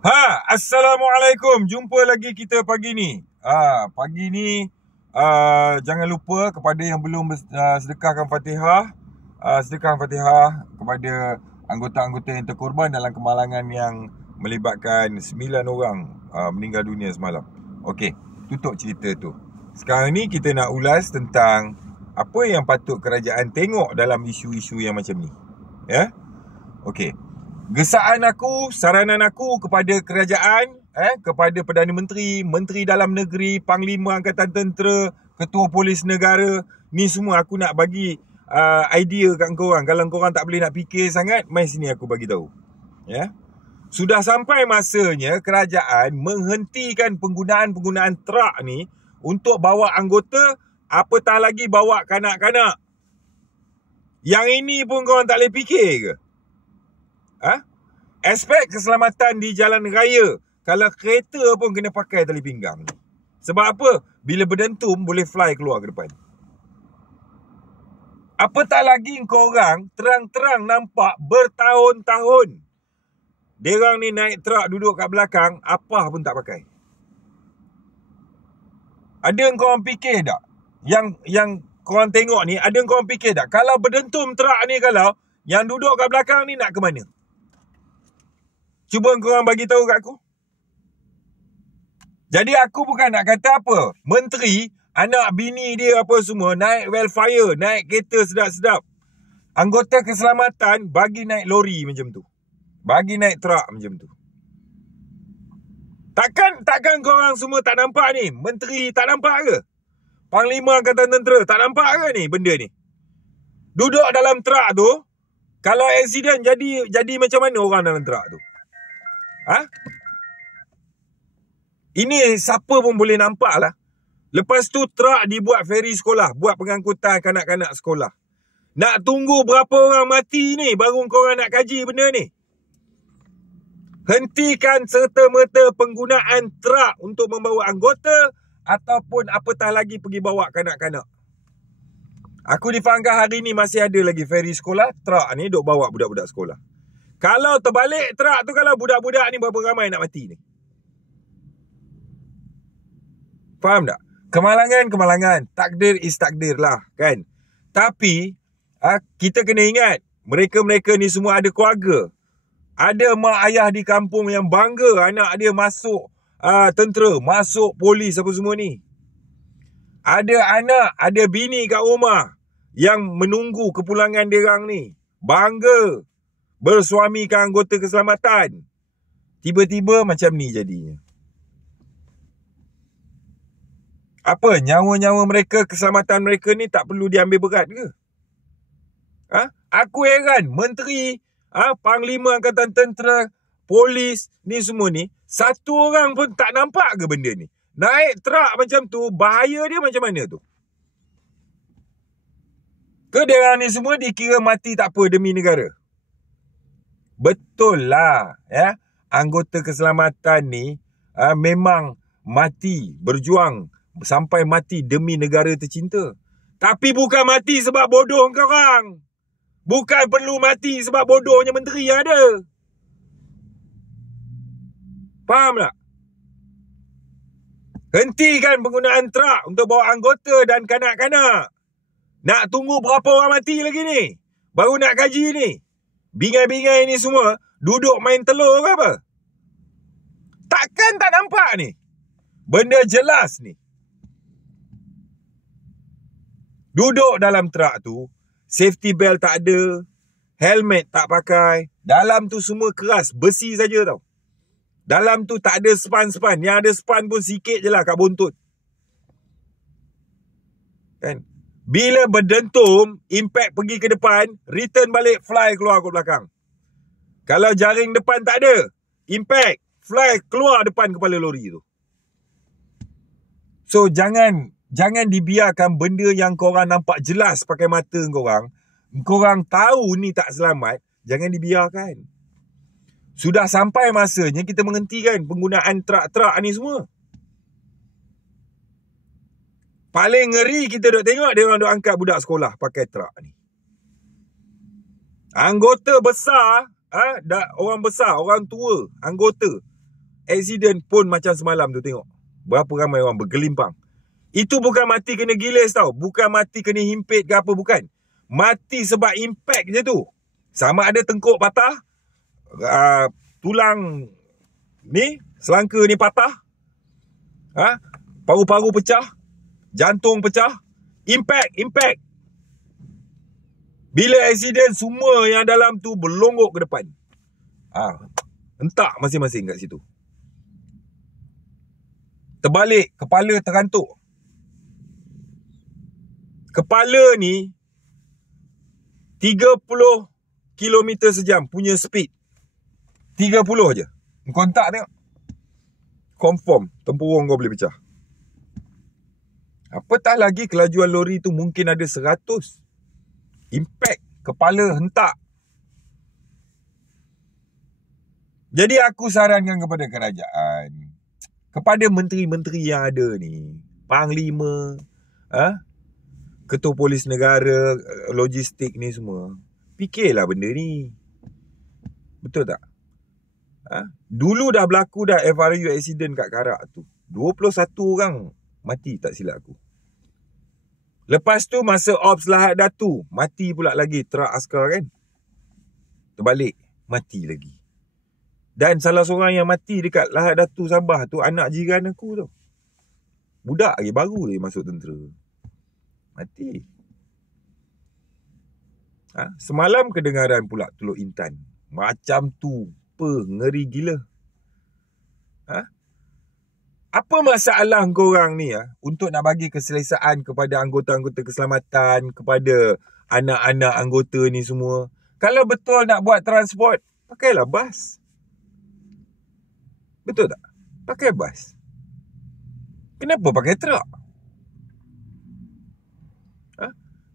Assalamualaikum. Jumpa lagi kita pagi ni. Pagi ni jangan lupa kepada yang belum sedekahkan Fatihah, sedekahkan Fatihah kepada anggota-anggota yang terkorban dalam kemalangan yang melibatkan 9 orang meninggal dunia semalam. Okey, tutup cerita tu. Sekarang ni kita nak ulas tentang apa yang patut kerajaan tengok dalam isu-isu yang macam ni. Ya? Okey. Gesaan aku, saranan aku kepada kerajaan, kepada Perdana Menteri, Menteri Dalam Negeri, Panglima Angkatan Tentera, Ketua Polis Negara, ni semua aku nak bagi idea kat korang. Kalau korang tak boleh nak fikir sangat, mai sini aku bagi tahu. Ya. Sudah sampai masanya kerajaan menghentikan penggunaan trak ni untuk bawa anggota, apatah lagi bawa kanak-kanak. Yang ini pun korang tak boleh fikir ke? Aspek keselamatan di jalan raya, kalau kereta pun kena pakai tali pinggang. Sebab apa? Bila berdentum boleh fly keluar ke depan. Apatah lagi korang terang-terang nampak bertahun-tahun diorang ni naik truk duduk kat belakang, apa pun tak pakai. Ada yang korang fikir tak? Yang korang tengok ni, ada yang korang fikir tak? Kalau berdentum truk ni, kalau yang duduk kat belakang ni nak ke mana? Cuba korang bagi tahu kat aku. Jadi aku bukan nak kata apa, menteri, anak bini dia apa semua naik welfare, naik kereta sedap-sedap. Anggota keselamatan bagi naik lori macam tu. Bagi naik truk macam tu. Takkan korang semua tak nampak ni? Menteri tak nampak ke? Panglima Angkatan Tentera tak nampak ke ni benda ni? Duduk dalam truk tu, kalau aksiden jadi macam mana orang dalam truk tu? Ini siapa pun boleh nampak lah. Lepas tu truk dibuat feri sekolah, buat pengangkutan kanak-kanak sekolah. Nak tunggu berapa orang mati ni baru korang nak kaji benda ni? Hentikan serta-merta penggunaan truk untuk membawa anggota ataupun apatah lagi pergi bawa kanak-kanak. Aku difahamkan hari ni masih ada lagi feri sekolah, truk ni duk bawa budak-budak sekolah. Kalau terbalik truk tu, kalau budak-budak ni berapa ramai nak mati ni? Faham tak? Kemalangan. Takdir is takdir lah, kan? Tapi, kita kena ingat, mereka-mereka ni semua ada keluarga. Ada mak ayah di kampung yang bangga anak dia masuk tentera, masuk polis apa semua ni. Ada anak, ada bini kat rumah yang menunggu kepulangan diorang ni. Bangga bersuamikan anggota keselamatan. Tiba-tiba macam ni jadinya. Apa? Nyawa-nyawa mereka, keselamatan mereka ni tak perlu diambil berat ke? Aku heran. Menteri, Panglima Angkatan Tentera, Polis, ni semua ni, satu orang pun tak nampak ke benda ni? Naik truk macam tu, bahaya dia macam mana tu? Ke diorang ni semua dikira mati tak apa demi negara? Betul lah, ya. Anggota keselamatan ni memang mati, berjuang sampai mati demi negara tercinta. Tapi bukan mati sebab bodoh korang. Bukan perlu mati sebab bodohnya menteri yang ada. Faham tak? Hentikan penggunaan truk untuk bawa anggota dan kanak-kanak. Nak tunggu berapa orang mati lagi ni? Baru nak kaji ni. Bingai-bingai ni semua duduk main telur ke apa? Takkan tak nampak ni? Benda jelas ni. Duduk dalam truk tu, safety belt tak ada, helmet tak pakai. Dalam tu semua keras, besi saja tau. Dalam tu tak ada span-span. Yang ada span pun sikit je lah kat buntut. Kan? Bila berdentum, impact pergi ke depan, return balik, fly keluar ke belakang. Kalau jaring depan tak ada, impact, fly keluar depan kepala lori tu. So, jangan dibiarkan benda yang korang nampak jelas pakai mata korang tahu ni tak selamat, jangan dibiarkan. Sudah sampai masanya kita menghentikan penggunaan truk-truk ni semua. Paling ngeri kita duk tengok dia orang duk angkat budak sekolah pakai truk ni. Anggota besar, orang besar, orang tua, anggota accident pun macam semalam tu tengok. Berapa ramai orang bergelimpang. Itu bukan mati kena gilis tau. Bukan mati kena himpit ke apa, bukan. Mati sebab impact je tu. Sama ada tengkuk patah, tulang ni, selangka ni patah, paru-paru pecah, jantung pecah. Impact. Bila accident, semua yang dalam tu berlonggok ke depan. Hentak masing-masing kat situ. Terbalik, kepala terantuk. Kepala ni 30 km sejam punya speed. 30 je. Kau hentak tengok. Confirm tempurung kau boleh pecah. Apatah lagi kelajuan lori tu mungkin ada 100. Impact, kepala hentak. Jadi aku sarankan kepada kerajaan, kepada menteri-menteri yang ada ni, Panglima, Ketua Polis Negara, logistik ni semua, fikirlah benda ni. Betul tak? Dulu dah berlaku dah FRU accident kat Karak tu. 21 orang mati tak silap aku. Lepas tu masa Ops Lahad Datu, mati pula lagi truk askar kan. Terbalik, mati lagi. Dan salah seorang yang mati dekat Lahad Datu Sabah tu anak jiran aku tu. Budak lagi, baru dia masuk tentera. Mati. Semalam kedengaran pula Teluk Intan. Macam tu. Ngeri gila. Apa masalah korang ni untuk nak bagi keselesaan kepada anggota-anggota keselamatan, kepada anak-anak anggota ni semua? Kalau betul nak buat transport, pakailah bas. Betul tak? Pakai bas. Kenapa pakai truk?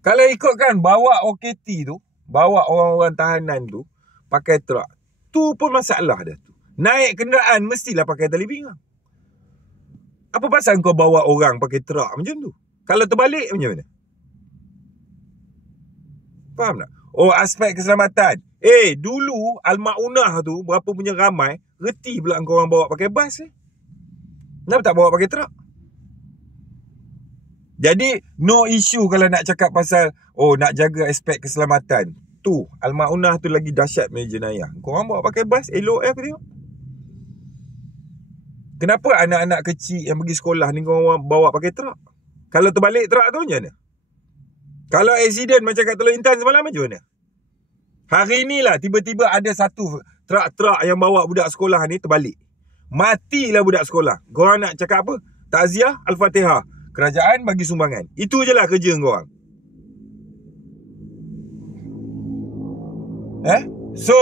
Kalau ikutkan bawa OKT tu, bawa orang-orang tahanan tu, pakai truk, tu pun masalah dah tu. Naik kenderaan mestilah pakai tali pinggang. Apa pasal kau bawa orang pakai truk macam tu? Kalau terbalik macam mana? Faham tak? Oh, aspek keselamatan. Dulu Al-Ma'unah tu berapa punya ramai, reti pula kau orang bawa pakai bas Kenapa tak bawa pakai truk? Jadi no issue kalau nak cakap pasal nak jaga aspek keselamatan. Tu Al-Ma'unah tu lagi dahsyat punya jenayah. Kau orang bawa pakai bas, elok aku tengok. Kenapa anak-anak kecil yang pergi sekolah ni kau orang bawa pakai truk? Kalau terbalik truk tu macam mana? Kalau accident macam kat Teluk Intan semalam macam mana? Hari ni lah tiba-tiba ada satu truk yang bawa budak sekolah ni terbalik. Matilah budak sekolah. Kau orang nak cakap apa? Takziah, Al-Fatihah. Kerajaan bagi sumbangan. Itu je lah kerja kau orang. So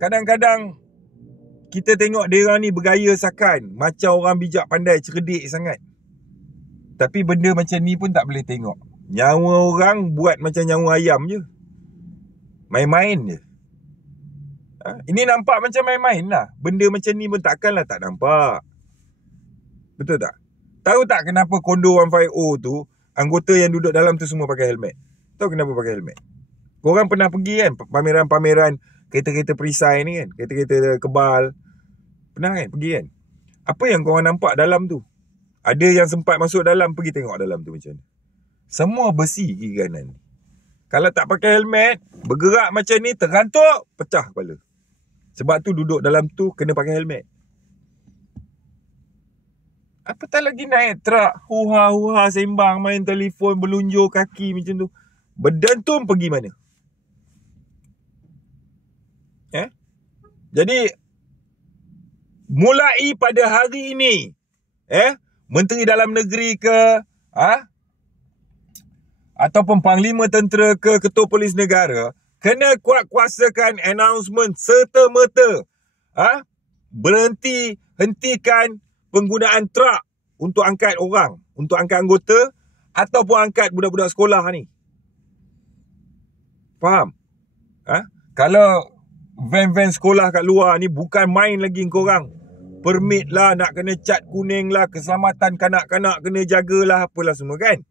kadang-kadang kita tengok dia ni bergaya sakan, macam orang bijak pandai, cerdik sangat. Tapi benda macam ni pun tak boleh tengok. Nyawa orang buat macam nyawa ayam je. Main-main je. Ini nampak macam main-main lah. Benda macam ni pun takkanlah tak nampak. Betul tak? Tahu tak kenapa Kondo 150 tu, anggota yang duduk dalam tu semua pakai helmet? Tahu kenapa pakai helmet? Korang pernah pergi kan pameran-pameran kereta-kereta perisai ni kan, kereta-kereta kebal. Pernah kan pergi kan? Apa yang korang nampak dalam tu? Ada yang sempat masuk dalam, pergi tengok dalam tu macam mana. Semua besi kiri kanan. Kalau tak pakai helmet, bergerak macam ni, terantuk, pecah kepala. Sebab tu duduk dalam tu kena pakai helmet. Apatah lagi naik truk, huha-huha sembang, main telefon, berlunjur kaki macam tu. Berdentum pergi mana? Jadi mulai pada hari ini, Menteri Dalam Negeri ke, ataupun Panglima Tentera ke, Ketua Polis Negara, kena kuat-kuasakan announcement serta-merta. Hentikan penggunaan truk untuk angkat orang, untuk angkat anggota, ataupun angkat budak-budak sekolah ni. Faham? Kalau van-van sekolah kat luar ni bukan main lagi korang. Permit lah, nak kena cat kuning lah, keselamatan kanak-kanak kena jagalah, apalah semua kan.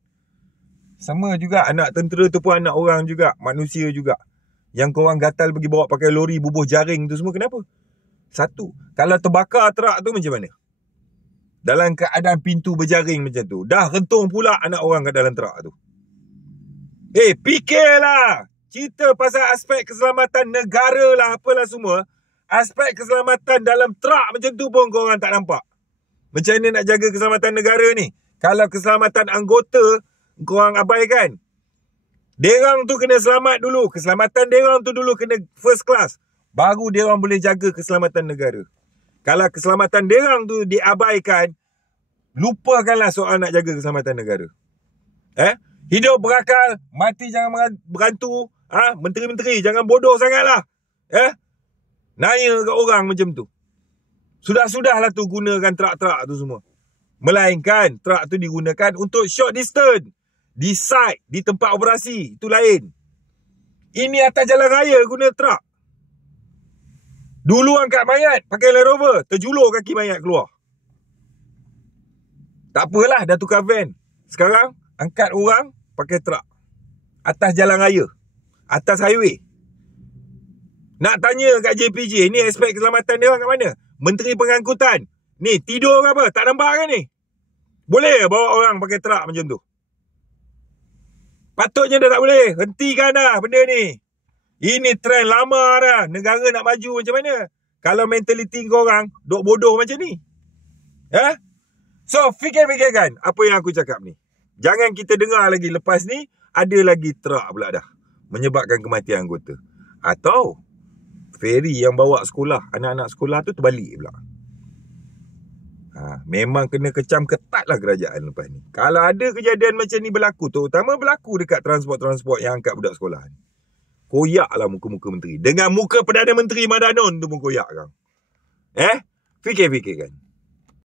Sama juga, anak tentera tu pun anak orang juga, manusia juga. Yang korang gatal pergi bawa pakai lori bubuh jaring tu semua kenapa? Satu. Kalau terbakar truk tu macam mana? Dalam keadaan pintu berjaring macam tu. Dah rentung pula anak orang kat dalam truk tu. Fikirlah. Cerita pasal aspek keselamatan negara lah, apalah semua. Aspek keselamatan dalam truk macam tu pun korang tak nampak. Macam mana nak jaga keselamatan negara ni? Kalau keselamatan anggota korang abaikan. Derang tu kena selamat dulu. Keselamatan derang tu dulu kena first class. Baru derang boleh jaga keselamatan negara. Kalau keselamatan derang tu diabaikan, lupakanlah soal nak jaga keselamatan negara. Hidup berakal, mati jangan berantu. Menteri-menteri jangan bodoh sangatlah. Naya kat orang macam tu. Sudah-sudahlah tu gunakan truk-truk tu semua. Melainkan truk tu digunakan untuk short distance. Di site, di tempat operasi. Itu lain. Ini atas jalan raya guna truk. Dulu angkat mayat pakai Land Rover, terjulur kaki mayat keluar. Tak apalah, dah tukar van. Sekarang angkat orang pakai truk. Atas jalan raya. Atas highway. Nak tanya kat JPJ, ni aspek keselamatan dia orang kat mana? Menteri Pengangkutan. Ni tidur ke apa? Tak nampak kan ni? Boleh bawa orang pakai truk macam tu? Patutnya dah tak boleh. Hentikan dah benda ni. Ini trend lama dah. Negara nak maju macam mana? Kalau mentaliti korang duk bodoh macam ni. So, fikir-fikirkan apa yang aku cakap ni. Jangan kita dengar lagi lepas ni ada lagi truk pula dah menyebabkan kematian anggota. Atau feri yang bawa sekolah, anak-anak sekolah tu terbalik pula. Memang kena kecam ketat lah kerajaan lepas ni. Kalau ada kejadian macam ni berlaku, terutama berlaku dekat transport-transport yang angkat budak sekolah ni, koyak lah muka-muka menteri. Dengan muka Perdana Menteri Madanon tu pun koyak kan. Fikir-fikirkan.